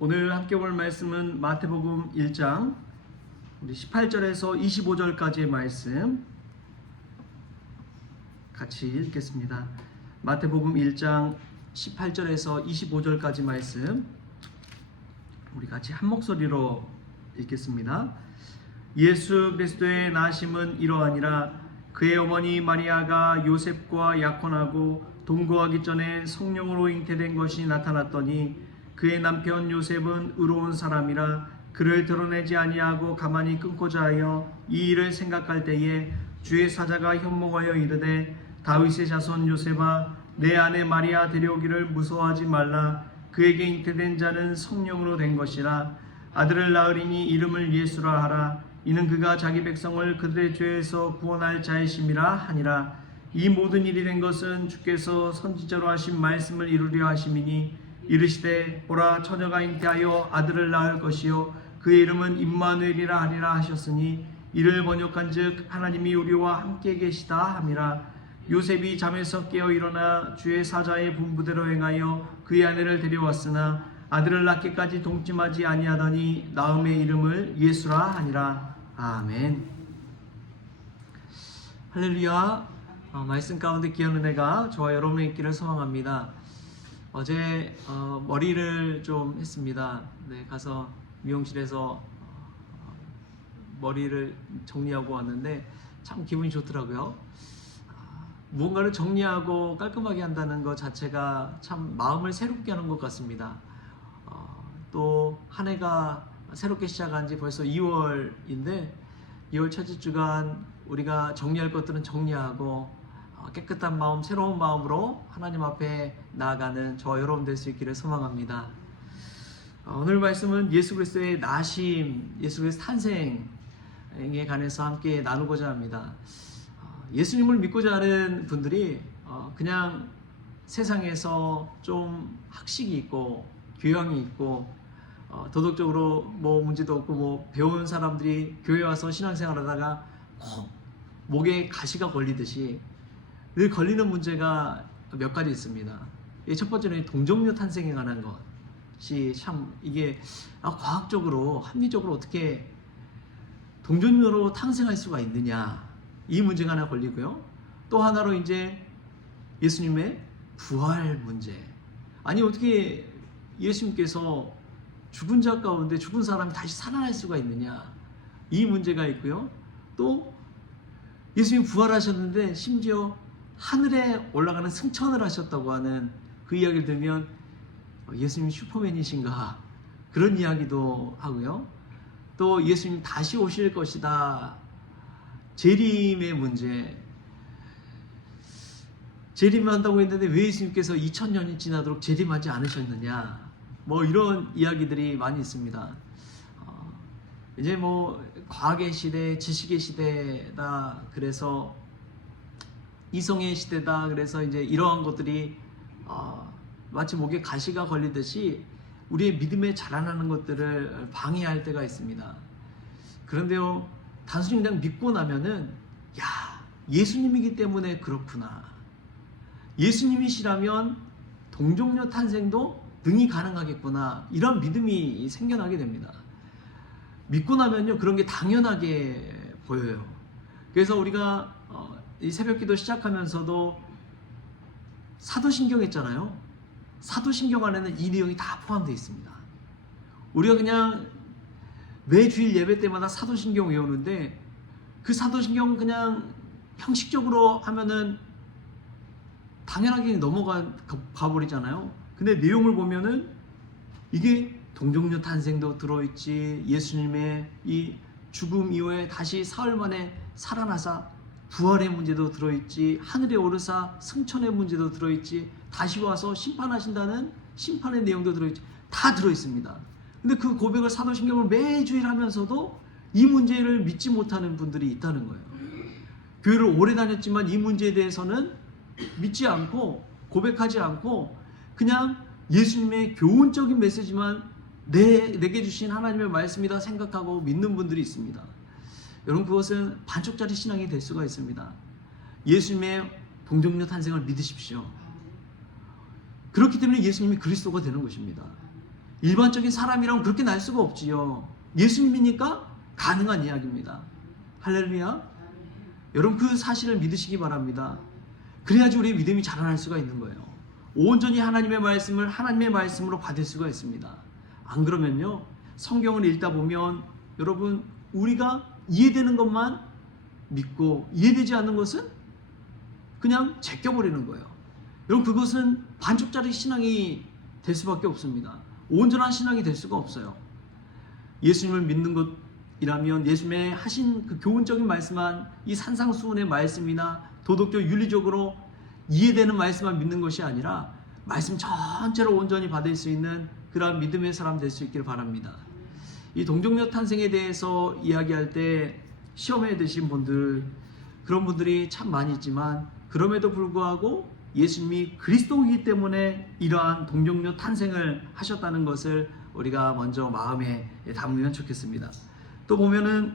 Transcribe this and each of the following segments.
오늘 함께 볼 말씀은 마태복음 1장 우리 18절에서 25절까지의 말씀 같이 읽겠습니다. 마태복음 1장 18절에서 25절까지 말씀 우리 같이 한 목소리로 읽겠습니다. 예수 그리스도의 나심은 이러하니라. 그의 어머니 마리아가 요셉과 약혼하고 동거하기 전에 성령으로 잉태된 것이 나타났더니 그의 남편 요셉은 의로운 사람이라 그를 드러내지 아니하고 가만히 끊고자 하여 이 일을 생각할 때에 주의 사자가 현몽하여 이르되 다윗의 자손 요셉아 내 아내 마리아 데려오기를 무서워하지 말라. 그에게 잉태된 자는 성령으로 된 것이라. 아들을 낳으리니 이름을 예수라 하라. 이는 그가 자기 백성을 그들의 죄에서 구원할 자이심이라 하니라. 이 모든 일이 된 것은 주께서 선지자로 하신 말씀을 이루려 하심이니 이르시되 보라 처녀가 잉태하여 아들을 낳을 것이요 그의 이름은 임마누엘이라 하리라 하셨으니 이를 번역한즉 하나님이 우리와 함께 계시다 함이라. 요셉이 잠에서 깨어 일어나 주의 사자의 분부대로 행하여 그의 아내를 데려왔으나 아들을 낳기까지 동침하지 아니하더니 낳음의 이름을 예수라 하니라. 아멘. 할렐루야. 말씀 가운데 귀한 은혜가 저와 여러분의 있기를 소망합니다. 어제 머리를 좀 했습니다. 네, 가서 미용실에서 머리를 정리하고 왔는데 참 기분이 좋더라고요. 무언가를 정리하고 깔끔하게 한다는 것 자체가 참 마음을 새롭게 하는 것 같습니다. 또 한 해가 새롭게 시작한 지 벌써 2월인데 2월 첫째 주간 우리가 정리할 것들은 정리하고 깨끗한 마음, 새로운 마음으로 하나님 앞에 나아가는 저와 여러분 될 수 있기를 소망합니다. 오늘 말씀은 예수 그리스도의 나심, 예수 그리스도 탄생에 관해서 함께 나누고자 합니다. 예수님을 믿고자 하는 분들이 그냥 세상에서 좀 학식이 있고 교양이 있고 도덕적으로 뭐 문제도 없고 뭐 배운 사람들이 교회 와서 신앙생활하다가 꼭 목에 가시가 걸리듯이 늘 걸리는 문제가 몇 가지 있습니다. 첫 번째는 동정녀 탄생에 관한 것이 참 이게 과학적으로 합리적으로 어떻게 동정녀로 탄생할 수가 있느냐 이 문제가 하나 걸리고요. 또 하나로 이제 예수님의 부활 문제. 아니 어떻게 예수님께서 죽은 자 가운데 죽은 사람이 다시 살아날 수가 있느냐 이 문제가 있고요. 또 예수님 부활하셨는데 심지어 하늘에 올라가는 승천을 하셨다고 하는 그 이야기를 들으면 예수님 슈퍼맨이신가 그런 이야기도 하고요. 또 예수님 다시 오실 것이다. 재림의 문제. 재림한다고 했는데 왜 예수님께서 2000년이 지나도록 재림하지 않으셨느냐 뭐 이런 이야기들이 많이 있습니다. 이제 뭐 과학의 시대, 지식의 시대다. 그래서 이성의 시대다. 그래서 이제 이러한 것들이 마치 목에 가시가 걸리듯이 우리의 믿음에 자라나는 것들을 방해할 때가 있습니다. 그런데요, 단순히 그냥 믿고 나면은 예수님이기 때문에 그렇구나. 예수님이시라면 동정녀 탄생도 능히 가능하겠구나. 이런 믿음이 생겨나게 됩니다. 믿고 나면요, 그런 게 당연하게 보여요. 그래서 우리가 이 새벽기도 시작하면서도 사도신경 했잖아요. 사도신경 안에는 이 내용이 다 포함되어 있습니다. 우리가 그냥 매 주일 예배 때마다 사도신경 외우는데 그 사도신경 그냥 형식적으로 하면은 당연하게 넘어가 버리잖아요. 근데 내용을 보면은 이게 동정녀 탄생도 들어있지, 예수님의 이 죽음 이후에 다시 사흘 만에 살아나사 부활의 문제도 들어있지, 하늘에 오르사 승천의 문제도 들어있지, 다시 와서 심판하신다는 심판의 내용도 들어있지, 다 들어있습니다. 근데 그 고백을 사도신경을 매주일 하면서도 이 문제를 믿지 못하는 분들이 있다는 거예요. 교회를 오래 다녔지만 이 문제에 대해서는 믿지 않고 고백하지 않고 그냥 예수님의 교훈적인 메시지만 내게 주신 하나님의 말씀이다 생각하고 믿는 분들이 있습니다. 여러분, 그것은 반쪽짜리 신앙이 될 수가 있습니다. 예수님의 동정녀 탄생을 믿으십시오. 그렇기 때문에 예수님이 그리스도가 되는 것입니다. 일반적인 사람이라면 그렇게 날 수가 없지요. 예수님이니까 가능한 이야기입니다. 할렐루야. 여러분 그 사실을 믿으시기 바랍니다. 그래야지 우리의 믿음이 자라날 수가 있는 거예요. 온전히 하나님의 말씀을 하나님의 말씀으로 받을 수가 있습니다. 안 그러면요, 성경을 읽다 보면 여러분 우리가 이해되는 것만 믿고 이해되지 않는 것은 그냥 제껴버리는 거예요. 여러분 그것은 반쪽짜리 신앙이 될 수밖에 없습니다. 온전한 신앙이 될 수가 없어요. 예수님을 믿는 것이라면 예수님의 하신 그 교훈적인 말씀만, 이 산상수훈의 말씀이나 도덕적 윤리적으로 이해되는 말씀만 믿는 것이 아니라 말씀 전체를 온전히 받을 수 있는 그러한 믿음의 사람 될 수 있기를 바랍니다. 이 동정녀 탄생에 대해서 이야기할 때 시험에 드신 분들, 그런 분들이 참 많이 있지만 그럼에도 불구하고 예수님이 그리스도이기 때문에 이러한 동정녀 탄생을 하셨다는 것을 우리가 먼저 마음에 담으면 좋겠습니다. 또 보면은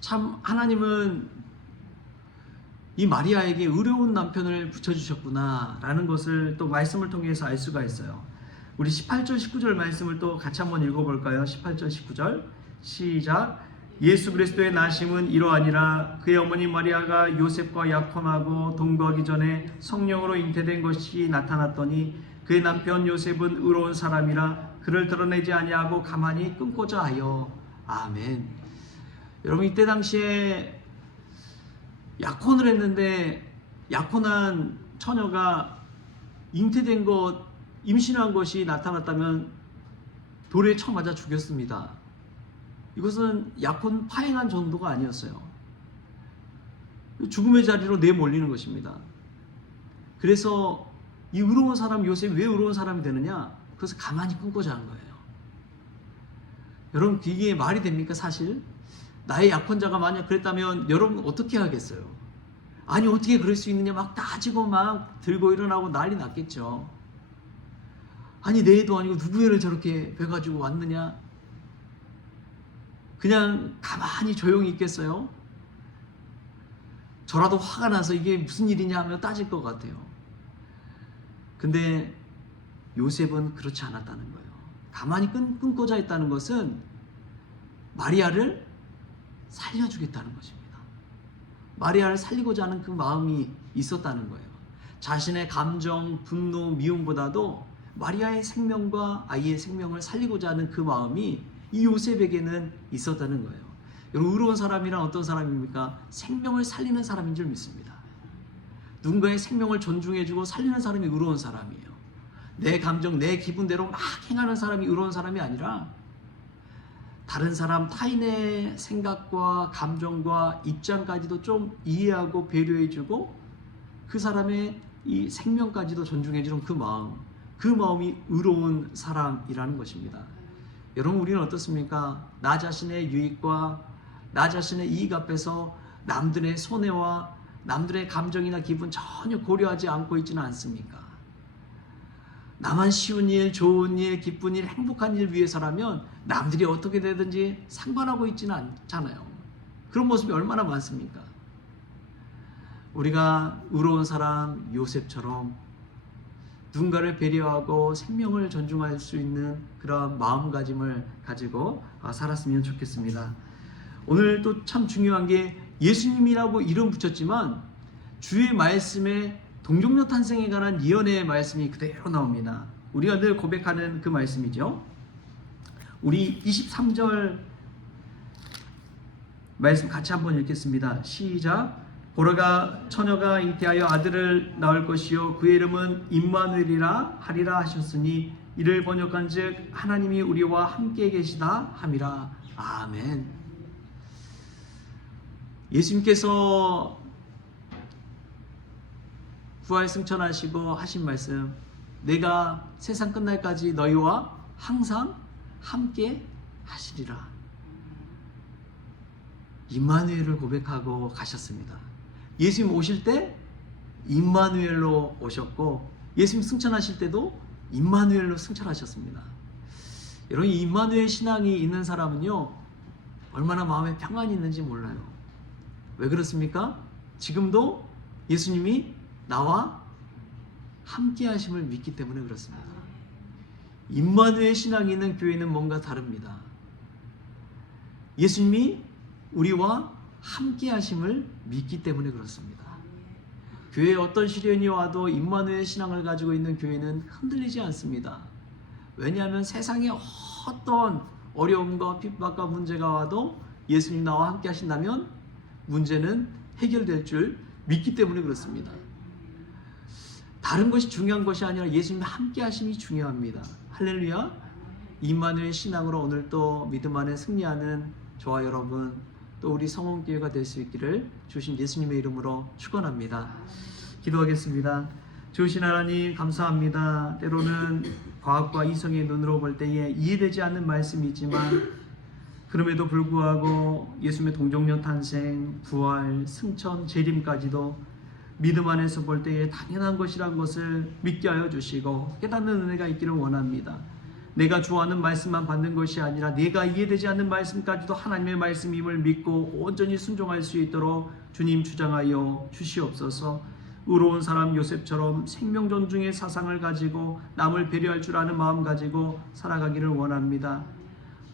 참 하나님은 이 마리아에게 의로운 남편을 붙여주셨구나 라는 것을 또 말씀을 통해서 알 수가 있어요. 우리 18절 19절 말씀을 또 같이 한번 읽어볼까요? 18절 19절 시작. 예수 그리스도의 나심은 이러하니라. 그의 어머니 마리아가 요셉과 약혼하고 동거하기 전에 성령으로 잉태된 것이 나타났더니 그의 남편 요셉은 의로운 사람이라 그를 드러내지 아니하고 가만히 끊고자 하여. 아멘. 여러분 이때 당시에 약혼을 했는데 약혼한 처녀가 잉태된 것, 임신한 것이 나타났다면 돌에 쳐맞아 죽였습니다. 이것은 약혼 파행한 정도가 아니었어요. 죽음의 자리로 내몰리는 것입니다. 그래서 이 의로운 사람 요셉이 왜 의로운 사람이 되느냐? 그래서 가만히 끊고자 한 거예요. 여러분 이게 말이 됩니까? 사실 나의 약혼자가 만약 그랬다면 여러분 어떻게 하겠어요? 아니 어떻게 그럴 수 있느냐 막 따지고 막 들고 일어나고 난리 났겠죠. 아니 내 애도 아니고 누구 애를 저렇게 배가지고 왔느냐? 그냥 가만히 조용히 있겠어요? 저라도 화가 나서 이게 무슨 일이냐 하며 따질 것 같아요. 근데 요셉은 그렇지 않았다는 거예요. 가만히 끊고자 했다는 것은 마리아를 살려주겠다는 것입니다. 마리아를 살리고자 하는 그 마음이 있었다는 거예요. 자신의 감정, 분노, 미움보다도 마리아의 생명과 아이의 생명을 살리고자 하는 그 마음이 이 요셉에게는 있었다는 거예요. 여러분 의로운 사람이란 어떤 사람입니까? 생명을 살리는 사람인 줄 믿습니다. 누군가의 생명을 존중해주고 살리는 사람이 의로운 사람이에요. 내 감정, 내 기분대로 막 행하는 사람이 의로운 사람이 아니라 다른 사람, 타인의 생각과 감정과 입장까지도 좀 이해하고 배려해주고 그 사람의 이 생명까지도 존중해주는 그 마음이 의로운 사람이라는 것입니다. 여러분 우리는 어떻습니까? 나 자신의 유익과 나 자신의 이익 앞에서 남들의 손해와 남들의 감정이나 기분 전혀 고려하지 않고 있지는 않습니까? 나만 쉬운 일, 좋은 일, 기쁜 일, 행복한 일 위해서라면 남들이 어떻게 되든지 상관하고 있지는 않잖아요. 그런 모습이 얼마나 많습니까? 우리가 의로운 사람 요셉처럼 누군가를 배려하고 생명을 존중할 수 있는 그런 마음가짐을 가지고 살았으면 좋겠습니다. 오늘 또 참 중요한 게 예수님이라고 이름 붙였지만 주의 말씀에 동정녀 탄생에 관한 예언의 말씀이 그대로 나옵니다. 우리가 늘 고백하는 그 말씀이죠. 우리 23절 말씀 같이 한번 읽겠습니다. 시작. 보라가 처녀가 잉태하여 아들을 낳을 것이요 그의 이름은 임마누엘이라 하리라 하셨으니 이를 번역한즉 하나님이 우리와 함께 계시다 함이라. 아멘. 예수님께서 부활 승천하시고 하신 말씀, 내가 세상 끝날까지 너희와 항상 함께 하시리라. 임마누엘을 고백하고 가셨습니다. 예수님 오실 때 임마누엘로 오셨고 예수님 승천하실 때도 임마누엘로 승천하셨습니다. 여러분 이 임마누엘 신앙이 있는 사람은요 얼마나 마음에 평안이 있는지 몰라요. 왜 그렇습니까? 지금도 예수님이 나와 함께 하심을 믿기 때문에 그렇습니다. 임마누엘 신앙이 있는 교회는 뭔가 다릅니다. 예수님이 우리와 함께 하심을 믿기 때문에 그렇습니다. 교회에 어떤 시련이 와도 임마누엘 신앙을 가지고 있는 교회는 흔들리지 않습니다. 왜냐하면 세상에 어떤 어려움과 핍박과 문제가 와도 예수님 나와 함께 하신다면 문제는 해결될 줄 믿기 때문에 그렇습니다. 다른 것이 중요한 것이 아니라 예수님 함께 하심이 중요합니다. 할렐루야. 임마누엘 신앙으로 오늘 또 믿음 안에 승리하는 저와 여러분 또 우리 성원교회가 될 수 있기를 주신 예수님의 이름으로 축원합니다. 기도하겠습니다. 주신 하나님 감사합니다. 때로는 과학과 이성의 눈으로 볼 때에 이해되지 않는 말씀이 있지만 그럼에도 불구하고 예수님의 동정녀 탄생, 부활, 승천, 재림까지도 믿음 안에서 볼 때에 당연한 것이라는 것을 믿게 하여 주시고 깨닫는 은혜가 있기를 원합니다. 내가 좋아하는 말씀만 받는 것이 아니라 내가 이해되지 않는 말씀까지도 하나님의 말씀임을 믿고 온전히 순종할 수 있도록 주님 주장하여 주시옵소서. 의로운 사람 요셉처럼 생명 존중의 사상을 가지고 남을 배려할 줄 아는 마음 가지고 살아가기를 원합니다.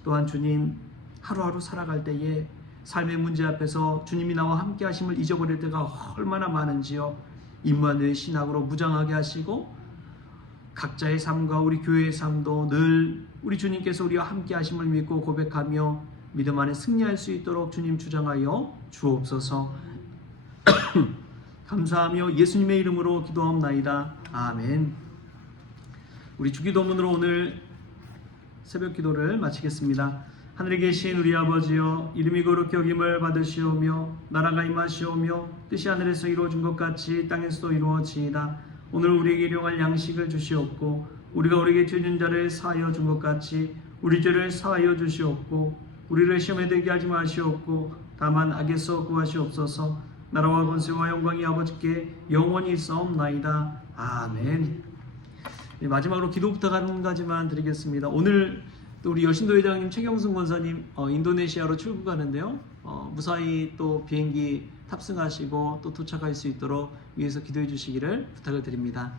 또한 주님 하루하루 살아갈 때에 삶의 문제 앞에서 주님이 나와 함께 하심을 잊어버릴 때가 얼마나 많은지요. 임마누엘 신앙으로 무장하게 하시고 각자의 삶과 우리 교회의 삶도 늘 우리 주님께서 우리와 함께 하심을 믿고 고백하며 믿음 안에 승리할 수 있도록 주님 주장하여 주옵소서. 감사하며 예수님의 이름으로 기도하옵나이다. 아멘. 우리 주기도문으로 오늘 새벽 기도를 마치겠습니다. 하늘에 계신 우리 아버지여, 이름이 거룩히 여김을 받으시오며 나라가 임하시오며 뜻이 하늘에서 이루어진 것 같이 땅에서도 이루어지이다. 오늘 우리에게 일용할 양식을 주시옵고 우리가 우리에게 죄진 자를 사하여 준 것 같이 우리 죄를 사하여 주시옵고 우리를 시험에 들게 하지 마시옵고 다만 악에서 구하시옵소서. 나라와 권세와 영광이 아버지께 영원히 있사옵나이다. 아멘. 마지막으로 기도 부탁 한 가지만 드리겠습니다. 오늘 또 우리 여신도 회장님, 최경순 권사님 인도네시아로 출국하는데요. 무사히 또 비행기 탑승하시고 또 도착할 수 있도록 위해서 기도해 주시기를 부탁을 드립니다.